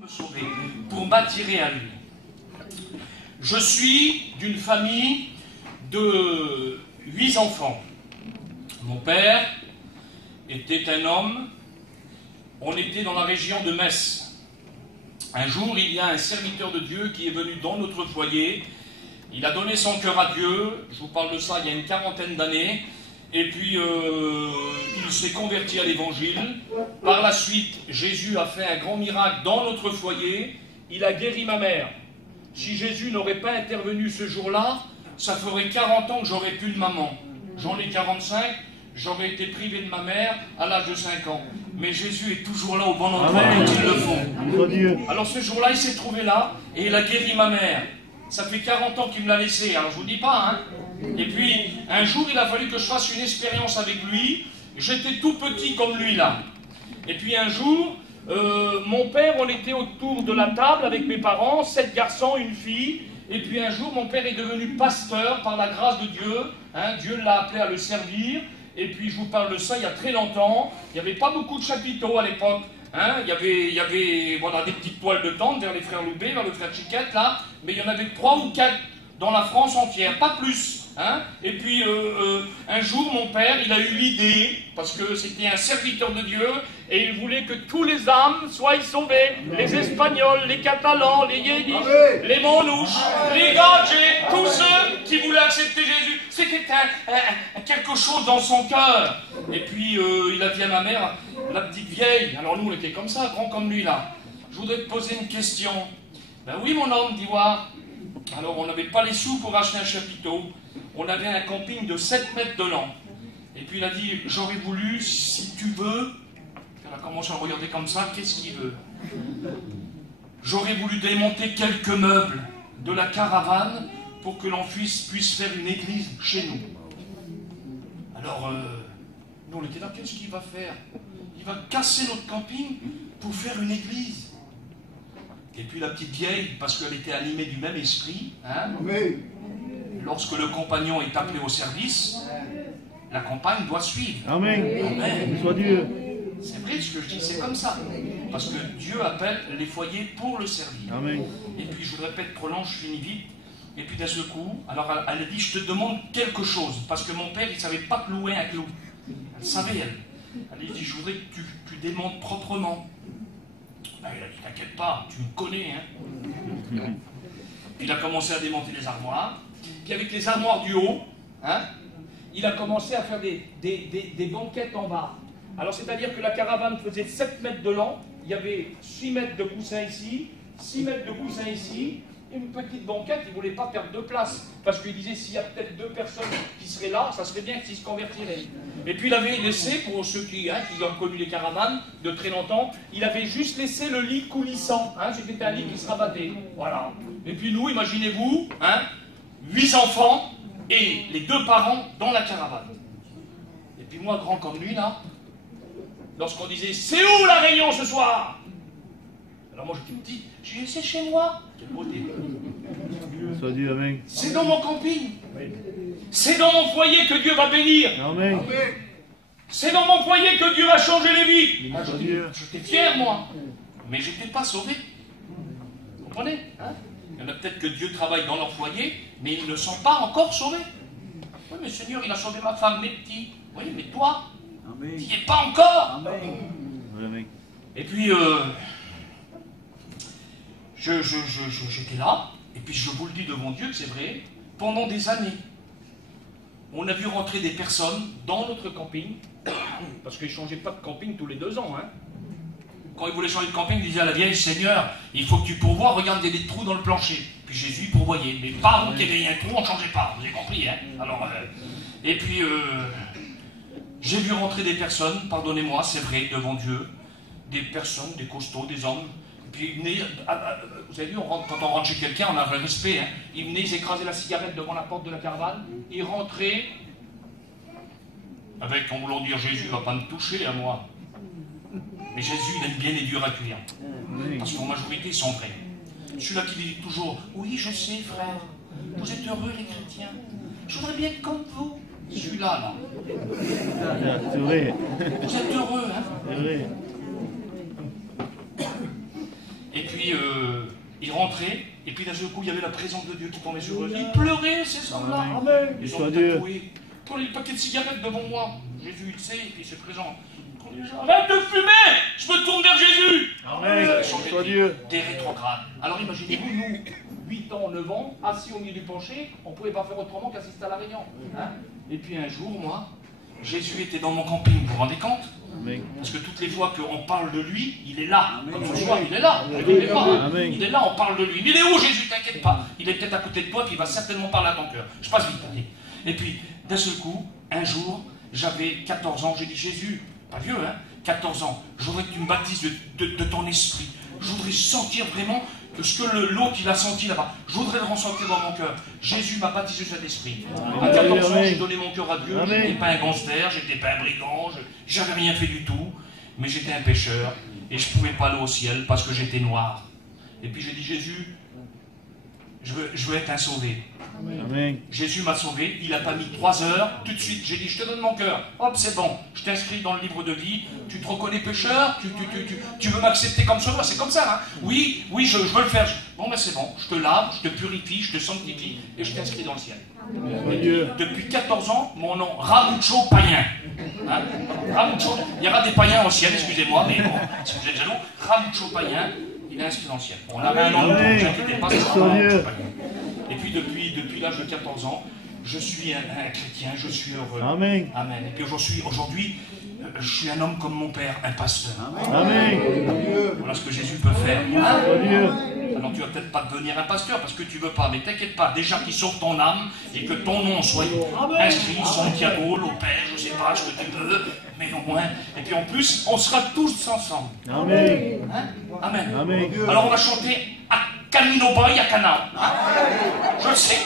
me sauver, pour m'attirer à lui. Je suis d'une famille de 8 enfants. Mon père était un homme, on était dans la région de Metz. Un jour, il y a un serviteur de Dieu qui est venu dans notre foyer. Il a donné son cœur à Dieu, je vous parle de ça il y a une 40aine d'années, et puis il s'est converti à l'évangile. Par la suite, Jésus a fait un grand miracle dans notre foyer, il a guéri ma mère. Si Jésus n'aurait pas intervenu ce jour-là, ça ferait 40 ans que j'aurais plus de maman. J'en ai 45, j'aurais été privé de ma mère à l'âge de 5 ans. Mais Jésus est toujours là au bon endroit quand il le faut. Alors ce jour-là, il s'est trouvé là et il a guéri ma mère. Ça fait 40 ans qu'il me l'a laissé, alors je vous dis pas, hein. Et puis, un jour, il a fallu que je fasse une expérience avec lui. J'étais tout petit comme lui, là. Et puis un jour, mon père, on était autour de la table avec mes parents, 7 garçons, une fille. Et puis un jour, mon père est devenu pasteur par la grâce de Dieu. Hein, Dieu l'a appelé à le servir. Et puis, je vous parle de ça il y a très longtemps. Il n'y avait pas beaucoup de chapiteaux à l'époque. Hein, il y avait voilà, des petites toiles de tente vers les frères Loubet, vers le frère Chiquette, là, mais il y en avait 3 ou 4 dans la France entière, pas plus. Hein. Et puis, un jour, mon père, il a eu l'idée, parce que c'était un serviteur de Dieu, et il voulait que tous les âmes soient sauvées. Les Espagnols, les Catalans, les Yédis, les Manouches, les Gadgets, tous ceux qui voulaient accepter Jésus. C'était quelque chose dans son cœur. Et puis, il a dit à ma mère, la petite vieille, alors nous, on était comme ça, grands comme lui, là. Je voudrais te poser une question. Ben oui, mon homme, dis-moi. Alors, on n'avait pas les sous pour acheter un chapiteau. On avait un camping de 7 mètres de long. Et puis, il a dit, j'aurais voulu, si tu veux... Elle a commencé à regarder comme ça, qu'est-ce qu'il veut? J'aurais voulu démonter quelques meubles de la caravane pour que l'on puisse faire une église chez nous. Alors, nous, on était là, qu'est-ce qu'il va faire? Il va casser notre camping pour faire une église. Et puis la petite vieille, parce qu'elle était animée du même esprit, hein, lorsque le compagnon est appelé au service, la compagne doit suivre. Amen. Amen. Soit Dieu. C'est vrai ce que je dis, c'est comme ça. Parce que Dieu appelle les foyers pour le servir. Amen. Et puis je voudrais pas être trop long, je finis vite. Et puis d'un seul coup, alors elle a dit, je te demande quelque chose. Parce que mon père, il ne savait pas clouer un clou. Elle savait, elle. Elle a dit, je voudrais que tu démontes proprement. Ben, il a dit, t'inquiète pas, tu me connais. Hein. Puis il a commencé à démonter les armoires. Puis avec les armoires du haut, hein, il a commencé à faire des banquettes en bas. Alors c'est-à-dire que la caravane faisait 7 mètres de long, il y avait 6 mètres de coussin ici, 6 mètres de coussin ici, une petite banquette, il ne voulait pas perdre de place, parce qu'il disait s'il y a peut-être 2 personnes qui seraient là, ça serait bien qu'ils se convertiraient. Et puis il avait laissé, pour ceux qui ont connu les caravanes de très longtemps, il avait juste laissé le lit coulissant, hein, c'était un lit qui se rabattait, voilà. Et puis nous, imaginez-vous, hein, 8 enfants et les 2 parents dans la caravane. Et puis moi, grand comme lui, là, lorsqu'on disait « C'est où la réunion ce soir ?» Alors moi j'étais petit, j'ai dit « C'est chez moi !» Soit Dieu, amen. C'est dans mon camping. C'est dans mon foyer que Dieu va bénir. Amen. C'est dans mon foyer que Dieu va changer les vies. Soit Dieu. J'étais fier, moi. Mais je n'étais pas sauvé. Vous comprenez, hein? Il y en a peut-être que Dieu travaille dans leur foyer, mais ils ne sont pas encore sauvés. Oui, mais Seigneur, il a sauvé ma femme, mes petits. Oui, mais toi, tu n'y es pas encore. Amen. Et puis, j'étais là, et puis je vous le dis devant Dieu que c'est vrai, pendant des années, on a vu rentrer des personnes dans notre camping, parce qu'ils ne changeaient pas de camping tous les 2 ans. Hein. Quand ils voulaient changer de camping, ils disaient à la vieille, Seigneur, il faut que tu pourvoies, regarde, il y a des trous dans le plancher. Puis Jésus pourvoyait, mais pas avant qu'il y avait un trou, on ne changeait pas, vous avez compris. Hein. Alors, et puis, j'ai vu rentrer des personnes, pardonnez-moi, c'est vrai, devant Dieu, des personnes, des costauds, des hommes. Puis ils venaient, vous avez vu, quand on rentre chez quelqu'un, on a un respect. Hein. Ils venaient, ils écrasaient la cigarette devant la porte de la caravane. Ils rentraient avec, en voulant dire, Jésus ne va pas me toucher à moi. Mais Jésus, il aime bien les durs à cuire. Parce qu'en majorité, ils sont vrais. Celui-là qui dit toujours, oui, je sais, frère, vous êtes heureux, les chrétiens. Je voudrais bien être comme vous. Celui-là, là. C'est vrai. Vous êtes heureux, hein? C'est vrai. Et puis, il rentrait, et puis d'un seul coup, il y avait la présence de Dieu qui tombait sur eux. Il pleurait, ces hommes-là. Ils ont tatoué. Prenez le paquet de cigarettes devant moi. Jésus, il sait, et puis il se présente. Arrête de fumer! Je me tourne vers Jésus! Soit Dieu. Des rétrogrades. Alors imaginez-vous, nous, 8 ans, 9 ans, assis au milieu du plancher, on ne pouvait pas faire autrement qu'assister à la réunion. Hein? Et puis un jour, moi, Jésus était dans mon camping, vous vous rendez compte? Parce que toutes les fois qu'on parle de lui, il est là. Comme ce soir, il est là. Il est là, on parle de lui. Mais il est où, Jésus? T'inquiète pas. Il est peut-être à côté de toi, puis il va certainement parler à ton cœur. Je passe vite, allez. Et puis, d'un seul coup, un jour, j'avais 14 ans, j'ai dit Jésus, pas vieux, hein, 14 ans, je voudrais que tu me baptises de ton esprit. Je voudrais sentir vraiment ce que l'autre il a senti là-bas. Je voudrais le ressentir dans mon cœur. Jésus m'a baptisé de cet esprit. À 14 ans, j'ai donné mon cœur à Dieu. Je n'étais pas un gangster, je n'étais pas un brigand, j'avais rien fait du tout. Mais j'étais un pécheur et je ne pouvais pas aller au ciel parce que j'étais noir. Et puis j'ai dit Jésus, je veux être un sauvé. Amen. Jésus m'a sauvé, il n'a pas mis 3 heures, tout de suite j'ai dit je te donne mon cœur, hop c'est bon, je t'inscris dans le livre de vie, tu te reconnais pécheur, tu veux m'accepter comme sauveur, c'est comme ça, hein? Oui, je veux le faire, bon ben c'est bon, je te lave, je te purifie, je te sanctifie et je t'inscris dans le ciel. Depuis 14 ans, mon nom, Ramucho Païen. Hein? Ramucho, il y aura des païens au ciel, excusez-moi, mais bon, si vous êtes jaloux, Ramucho Païen, il est inscrit dans le ciel. On avait un nom, ne vous inquiétez pas, c'est Ramucho Païen. Et puis depuis l'âge de 14 ans, je suis un chrétien, je suis heureux. Amen. Amen. Et puis aujourd'hui, je suis un homme comme mon père, un pasteur. Amen. Voilà ce que Jésus peut faire. Alors tu vas peut-être pas devenir un pasteur parce que tu veux pas, mais t'inquiète pas, déjà qu'il sauve ton âme et que ton nom soit inscrit, Santiago, Lopez, je sais pas ce que tu veux, mais au moins. Et puis en plus, on sera tous ensemble. Amen. Hein? Amen. Amen. Alors on va chanter à Camino Boy à Canaan. Hein? Je le sais.